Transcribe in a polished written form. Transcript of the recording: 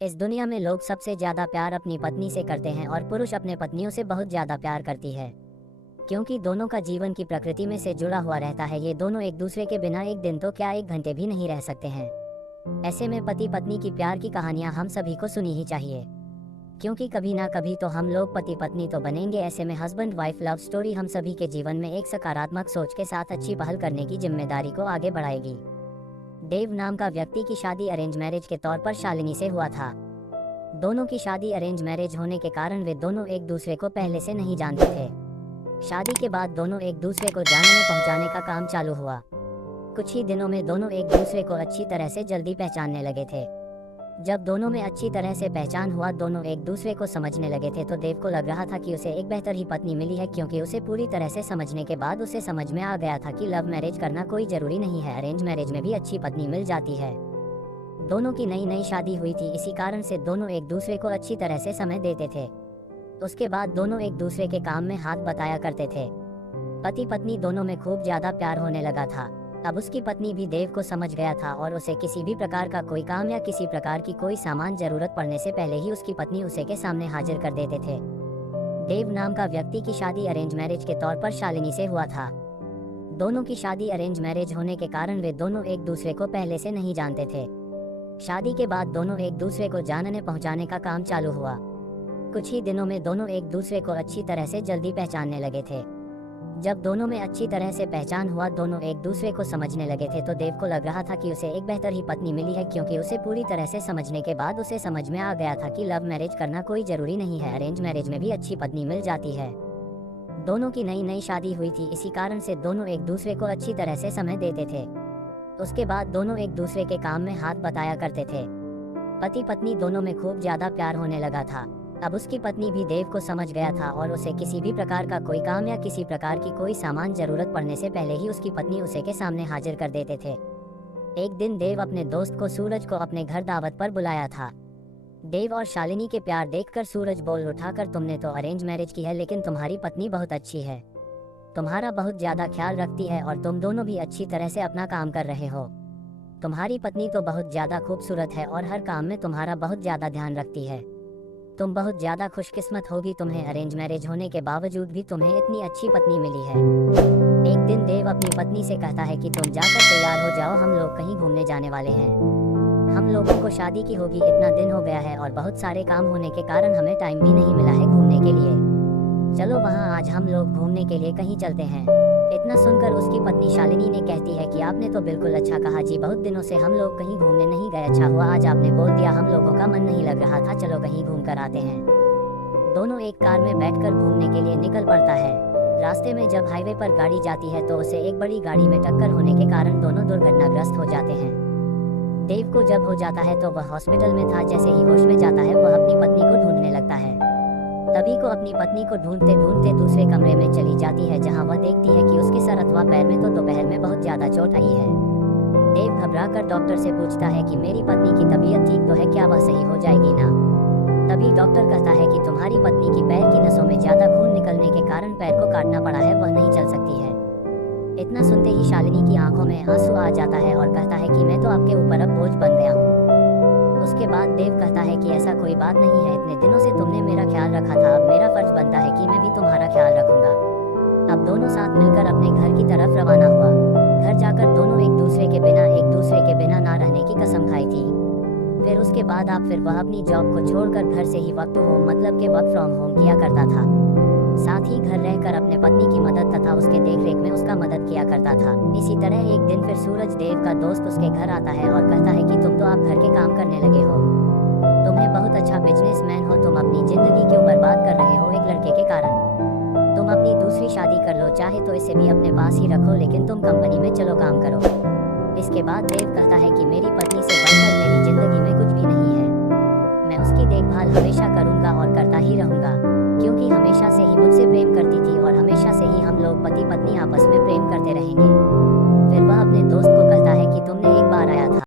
इस दुनिया में लोग सबसे ज्यादा प्यार अपनी पत्नी से करते हैं और पुरुष अपने पत्नियों से बहुत ज्यादा प्यार करती है, क्योंकि दोनों का जीवन की प्रकृति में से जुड़ा हुआ रहता है। ये दोनों एक दूसरे के बिना एक दिन तो क्या एक घंटे भी नहीं रह सकते हैं। ऐसे में पति पत्नी की प्यार की कहानियां हम सभी को सुनी ही चाहिए, क्योंकि कभी ना कभी तो हम लोग पति पत्नी तो बनेंगे। ऐसे में हस्बैंड वाइफ लव स्टोरी हम सभी के जीवन में एक सकारात्मक सोच के साथ अच्छी पहल करने की जिम्मेदारी को आगे बढ़ाएगी। देव नाम का व्यक्ति की शादी अरेंज मैरिज के तौर पर शालिनी से हुआ था। दोनों की शादी अरेंज मैरिज होने के कारण वे दोनों एक दूसरे को पहले से नहीं जानते थे। शादी के बाद दोनों एक दूसरे को जानने पहुंचाने का काम चालू हुआ। कुछ ही दिनों में दोनों एक दूसरे को अच्छी तरह से जल्दी पहचानने लगे थे। जब दोनों में अच्छी तरह से पहचान हुआ, दोनों एक दूसरे को समझने लगे थे, तो देव को लग रहा था कि उसे एक बेहतर ही पत्नी मिली है, क्योंकि उसे पूरी तरह से समझने के बाद उसे समझ में आ गया था कि लव मैरिज करना कोई जरूरी नहीं है, अरेंज मैरिज में भी अच्छी पत्नी मिल जाती है। दोनों की नई नई शादी हुई थी, इसी कारण से दोनों एक दूसरे को अच्छी तरह से समय देते थे। उसके बाद दोनों एक दूसरे के काम में हाथ बटाया करते थे। पति पत्नी दोनों में खूब ज्यादा प्यार होने लगा था। अब उसकी पत्नी भी देव को समझ गया था और उसे किसी भी प्रकार का कोई काम या किसी प्रकार की कोई सामान जरूरत पड़ने से पहले ही उसकी पत्नी उसे के सामने हाजिर कर देते थे। देव नाम का व्यक्ति की शादी अरेंज मैरिज के तौर पर शालिनी से हुआ था। दोनों की शादी अरेंज मैरिज होने के कारण वे दोनों एक दूसरे को पहले से नहीं जानते थे। शादी के बाद दोनों एक दूसरे को जानने पहुंचाने का काम चालू हुआ। कुछ ही दिनों में दोनों एक दूसरे को अच्छी तरह से जल्दी पहचानने लगे थे। जब दोनों में अच्छी तरह से पहचान हुआ, दोनों एक दूसरे को समझने लगे थे, तो देव को लग रहा था कि उसे एक बेहतर ही पत्नी मिली है, क्योंकि उसे पूरी तरह से समझने के बाद उसे समझ में आ गया था कि लव मैरिज करना कोई जरूरी नहीं है, अरेंज मैरिज में भी अच्छी पत्नी मिल जाती है। दोनों की नई नई शादी हुई थी, इसी कारण से दोनों एक दूसरे को अच्छी तरह से समय देते थे। उसके बाद दोनों एक दूसरे के काम में हाथ बटाया करते थे। पति पत्नी दोनों में खूब ज्यादा प्यार होने लगा था। अब उसकी पत्नी भी देव को समझ गया था और उसे किसी भी प्रकार का कोई काम या किसी प्रकार की कोई सामान जरूरत पड़ने से पहले ही उसकी पत्नी उसे के सामने हाजिर कर देते थे। एक दिन देव अपने दोस्त को सूरज को अपने घर दावत पर बुलाया था। देव और शालिनी के प्यार देखकर सूरज बोल उठा कर, तुमने तो अरेंज मैरिज की है, लेकिन तुम्हारी पत्नी बहुत अच्छी है, तुम्हारा बहुत ज्यादा ख्याल रखती है और तुम दोनों भी अच्छी तरह से अपना काम कर रहे हो। तुम्हारी पत्नी तो बहुत ज्यादा खूबसूरत है और हर काम में तुम्हारा बहुत ज्यादा ध्यान रखती है। तुम बहुत ज्यादा खुशकिस्मत होगी, तुम्हें अरेंज मैरिज होने के बावजूद भी तुम्हें इतनी अच्छी पत्नी मिली है। एक दिन देव अपनी पत्नी से कहता है कि तुम जाकर तैयार हो जाओ, हम लोग कहीं घूमने जाने वाले हैं। हम लोगों को शादी की होगी इतना दिन हो गया है और बहुत सारे काम होने के कारण हमें टाइम भी नहीं मिला है घूमने के लिए। चलो वहाँ आज हम लोग घूमने के लिए कहीं चलते हैं। इतना सुनकर उसकी पत्नी शालिनी ने कहती है कि आपने तो बिल्कुल अच्छा कहा जी, बहुत दिनों से हम लोग कहीं घूमने नहीं गए, अच्छा हुआ आज आपने बोल दिया, हम लोगों का मन नहीं लग रहा था, चलो कहीं घूम कर आते हैं। दोनों एक कार में बैठकर घूमने के लिए निकल पड़ता है। रास्ते में जब हाईवे पर गाड़ी जाती है तो उसे एक बड़ी गाड़ी में टक्कर होने के कारण दोनों दुर्घटनाग्रस्त हो जाते हैं। देव को जब हो जाता है तो वह हॉस्पिटल में था। जैसे ही होश में जाता है वह अपनी पत्नी को ढूंढने लगता है। तभी को अपनी पत्नी को ढूंढते ढूंढते दूसरे कमरे में चली जाती है, जहां वह देखती है कि उसके सर अथवा पैर में तो दोपहर में बहुत ज्यादा चोट आई है। देव घबराकर डॉक्टर से पूछता है कि मेरी पत्नी की तबीयत ठीक तो है, क्या वह सही हो जाएगी ना? तभी डॉक्टर कहता है कि तुम्हारी पत्नी की पैर की नसों में ज्यादा खून निकलने के कारण पैर को काटना पड़ा है, वह नहीं चल सकती है। इतना सुनते ही शालिनी की आंखों में आंसू आ जाता है और कहता है कि मैं तो आपके ऊपर अब बोझ बन गया हूँ। उसके बाद देव कहता है कि ऐसा कोई बात नहीं है, इतने दिनों से तुमने मेरा ख्याल रखा था, अब मेरा फर्ज बनता है कि मैं भी तुम्हारा ख्याल रखूंगा। अब दोनों साथ मिलकर अपने घर की तरफ रवाना हुआ। घर जाकर दोनों एक दूसरे के बिना ना रहने की कसम खाई थी। फिर उसके बाद फिर वह अपनी जॉब को छोड़कर घर से ही वर्क टू होम मतलब के वर्क फ्रॉम होम किया करता था। साथ ही घर रहकर अपने पत्नी की मदद तथा उसके देखरेख में उसका मदद किया करता था। इसी तरह एक दिन फिर सूरज देव का दोस्त उसके घर आता है और कहता है कि तुम तो आप घर के काम करने लगे हो, तुम्हें बहुत अच्छा बिजनेसमैन हो, तुम अपनी जिंदगी क्यों बर्बाद कर रहे हो एक लड़के के कारण? तुम अपनी दूसरी शादी कर लो, चाहे तो इसे भी अपने पास ही रखो, लेकिन तुम कंपनी में चलो काम करो। इसके बाद देव कहता है कि मेरी पत्नी से बढ़कर मेरी जिंदगी में कुछ भी नहीं है, मैं उसकी देखभाल हमेशा करूंगा और करता ही रहूंगा, क्योंकि हमेशा से ही मुझसे प्रेम करती थी और हमेशा से ही हम लोग पति पत्नी आपस में प्रेम करते रहेंगे। फिर वह अपने दोस्त को कहता है कि तुमने एक बार आया था